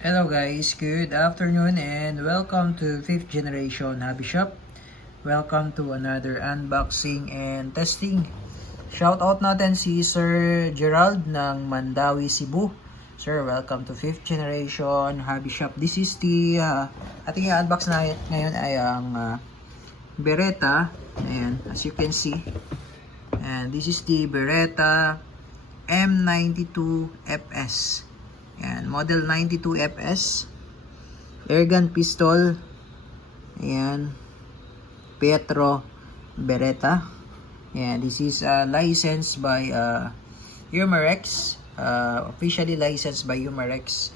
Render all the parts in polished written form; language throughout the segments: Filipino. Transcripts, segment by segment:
Hello guys, good afternoon and welcome to 5th Generation Hobby Shop. Welcome to another unboxing and testing. Shoutout natin si Sir Gerald ng Mandawi, Cebu. Sir, welcome to 5th Generation Hobby Shop. This is the ating i-unbox na ngayon ay ang Beretta. Ayan, as you can see. And this is the Beretta M92FS. Ayan, model 92FS. Airgun pistol. Ayan. Pietro Beretta. Ayan, this is licensed by Umarex. Officially licensed by Umarex.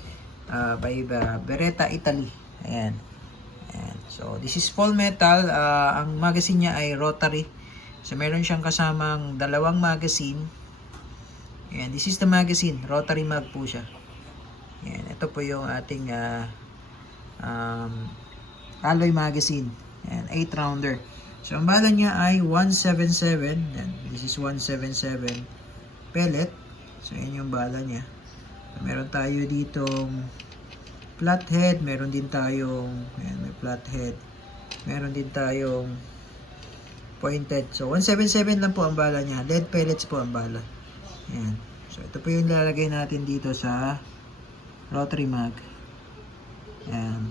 By Beretta, Italy. Ayan. Ayan. So, this is full metal. Ang magazine niya ay rotary. So, meron siyang kasamang dalawang magazine. Ayan, this is the magazine. Rotary mag po siya. Yan, ito po yung ating alloy magazine. Yan, 8 rounder. So, ang bala niya ay 177. Yan, this is 177 pellet. So, yan yung bala niya. So, meron tayo ditong flathead. Meron din tayong, yan, may flathead. Meron din tayong pointed. So, 177 lang po ang bala niya. Lead pellets po ang bala. Yan. So, ito po yung lalagay natin dito sa rotary mag. Ayan.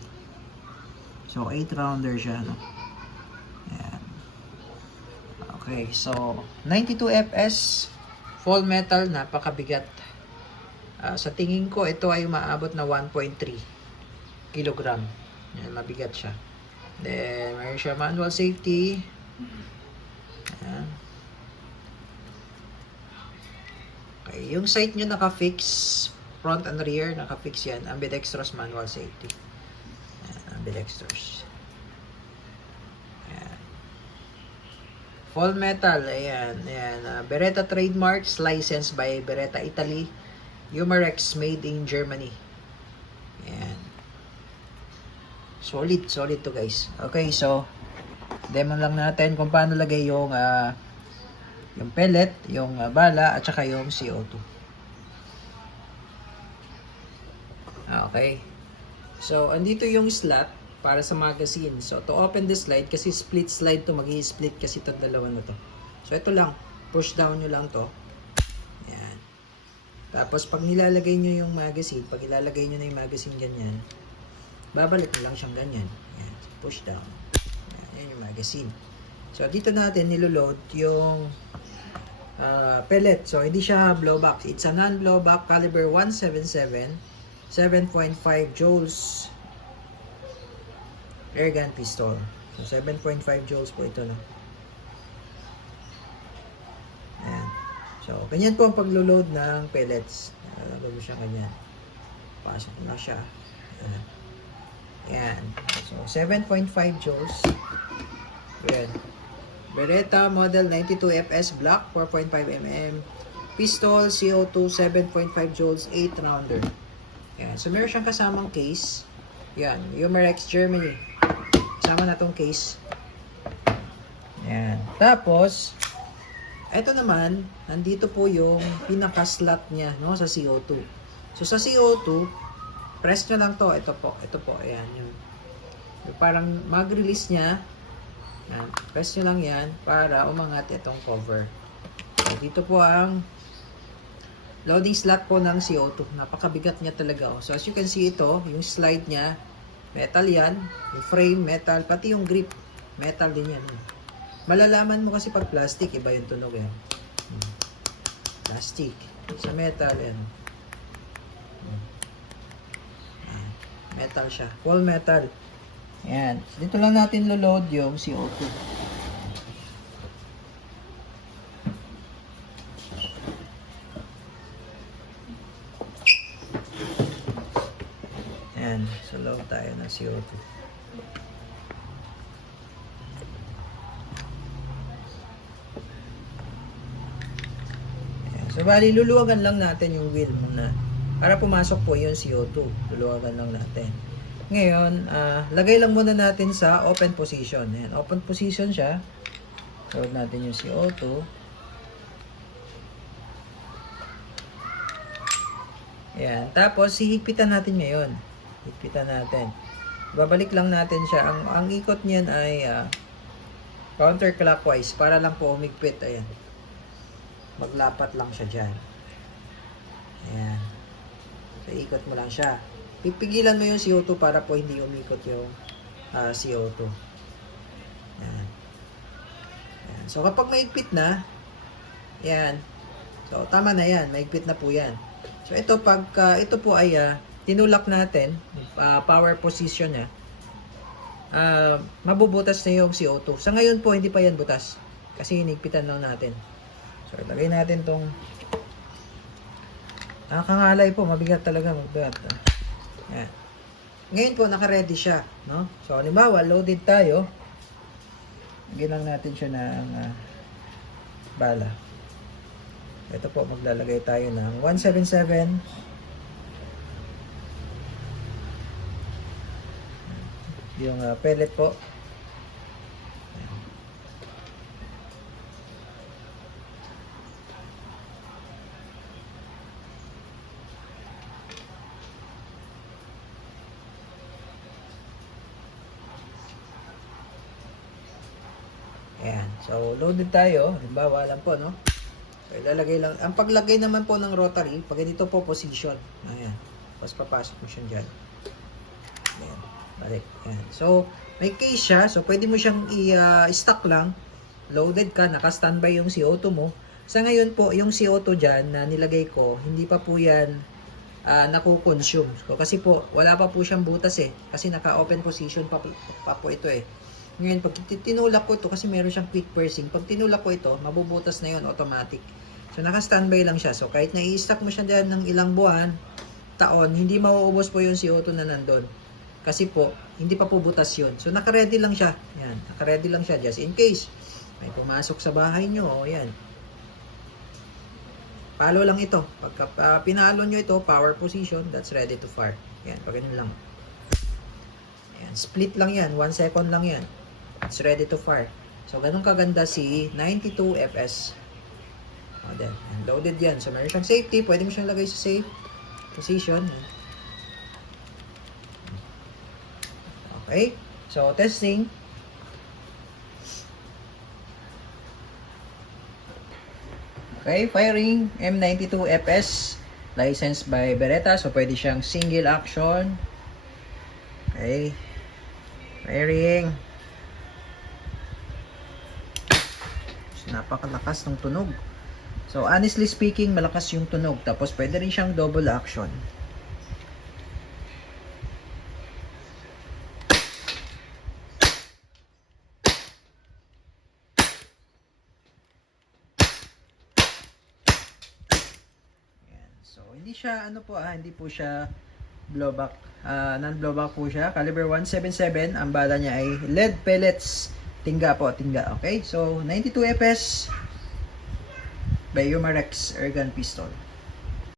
So, 8 rounder siya, no? Ayan. Okay, so 92FS full metal, napakabigat. Sa tingin ko, ito ay umaabot na 1.3 kilogram. Ayan, mabigat siya. Then, mayroon siya manual safety. Ayan. Okay, yung sight nyo naka-fix. Front and rear, naka-fix yan. Ambidextrous manual safety. Ayan, ambidextrous. Ayan. Full metal. Ayan. Ayan. Beretta trademarks, licensed by Beretta Italy. Umarex, made in Germany. Ayan. Solid. Solid to guys. Okay, so demo lang natin kung paano lagay yung pellet, yung bala, at saka yung CO2. Okay. So, andito yung slot para sa magazine. So, to open the slide, kasi split slide to, mag-i-split kasi itong dalawa na to. So, ito lang. Push down nyo lang to. Ayan. Tapos, pag nilalagay nyo yung magazine, pag ilalagay nyo na yung magazine ganyan, babalik nyo lang siyang ganyan. Ayan. Push down. Ayan yung magazine. So, dito natin niloload yung pellet. So, hindi siya blowback. It's a non-blowback caliber 177. 7.5 joules airgun pistol. So, 7.5 joules po ito, no? Ayan. So, ganyan po ang paglo-load ng pellets. Lagay mo siya ganyan. Pasok na siya. Ayan. So, 7.5 joules. Ayan. Beretta model 92FS black 4.5mm pistol CO2 7.5 joules 8 rounder. Yan. So, meron siyang kasamang case. Yan. Umarex Germany. Kasama na tong case. Yan. Tapos, ito naman, nandito po yung pinaka-slot niya, no, sa CO2. So, sa CO2, press nyo lang to. Ito po. Ito po. Ayan. Yung parang mag-release niya. Yan. Press nyo lang yan para umangat itong cover. So, dito po ang loading slot po ng CO2. Napakabigat niya talaga. So, as you can see ito, yung slide niya, metal yan. Yung frame, metal. Pati yung grip, metal din yan. Malalaman mo kasi pag plastic, iba yung tunog yan. Plastic. Sa metal, yan. Metal siya. Full metal. Yan. Dito lang natin lo-load yung CO2. Ayan, so load tayo ng CO2. Ayan, so bali, luluwagan lang natin yung wheel muna. Para pumasok po yung CO2. Luluwagan lang natin. Ngayon, lagay lang muna natin sa open position. Ayan, open position siya. Load natin yung CO2. Ayan. Tapos, hihigpitan natin ngayon. Higpitan natin. Babalik lang natin siya. Ang ikot niyan ay counterclockwise para lang po umigpit. Ayan. Maglapat lang siya dyan. Ayan. So, ikot mo lang siya. Pipigilan mo yung CO2 para po hindi umikot yung CO2. Ayan. Ayan. So, kapag maigpit na, ayan. So, tama na yan. Maigpit na po yan. So, ito, pag ito po ay tinulak natin, power position niya, mabubutas na yung CO2. Sa ngayon po, hindi pa yan butas. Kasi hinigpitan lang natin. So, ilagay natin tong nakakangalay po, mabigat talaga, mabigat. Ayan. Ngayon po, naka-ready siya, no? So, halimbawa, loaded tayo. Lagyan lang natin siya ng bala. Ito po, maglalagay tayo ng 177. Yung pellet po. Ayan. So, loaded tayo. Halimbawa lang po, no? So, ilalagay lang. Ang paglagay naman po ng rotary, pag dito po position. Ayan. Tapos papasok mo siya dyan. Ayan. Balik. Ayan. So, may case siya. So, pwede mo siyang i-stock lang. Loaded ka. Naka-standby yung CO2 mo. Sa ngayon po, yung CO2 dyan na nilagay ko, hindi pa po yan nakukonsume. So, kasi po, wala pa po siyang butas eh. Kasi naka-open position pa po ito eh. Ngayon, pag tinulak ko ito, kasi meron siyang quick pursing, pag tinulak ko ito, mabubutas na yun, automatic. So, naka-standby lang siya. So, kahit na-i-stack mo siya dyan ng ilang buwan, taon, hindi mauubos po yung CO2 na nandun. Kasi po, hindi pa po butas yun. So, naka-ready lang siya. Yan, naka-ready lang siya just in case. May pumasok sa bahay nyo, o yan. Palo lang ito. Pagka pinalo nyo ito, power position, that's ready to fire. Yan, pag ganun lang. Yan, split lang yan, 1 second lang yan. It's ready to fire. So, ganun kaganda si 92FS. O, then, loaded yan. So, meron siyang safety. Pwede mo siyang lagay sa safe position. Okay. So, testing. Okay, firing. M92FS. Licensed by Beretta. So, pwede siyang single action. Okay. Firing. Napakalakas ng tunog. So, honestly speaking, malakas yung tunog. Tapos, pwede rin siyang double action. Ayan. So, hindi siya, hindi po siya blowback. Non-blowback po siya. Caliber 177. Ang bala niya ay lead pellets. Tingga po, tingga. Okay? So, 92 FS by Umarex Airgun Pistol.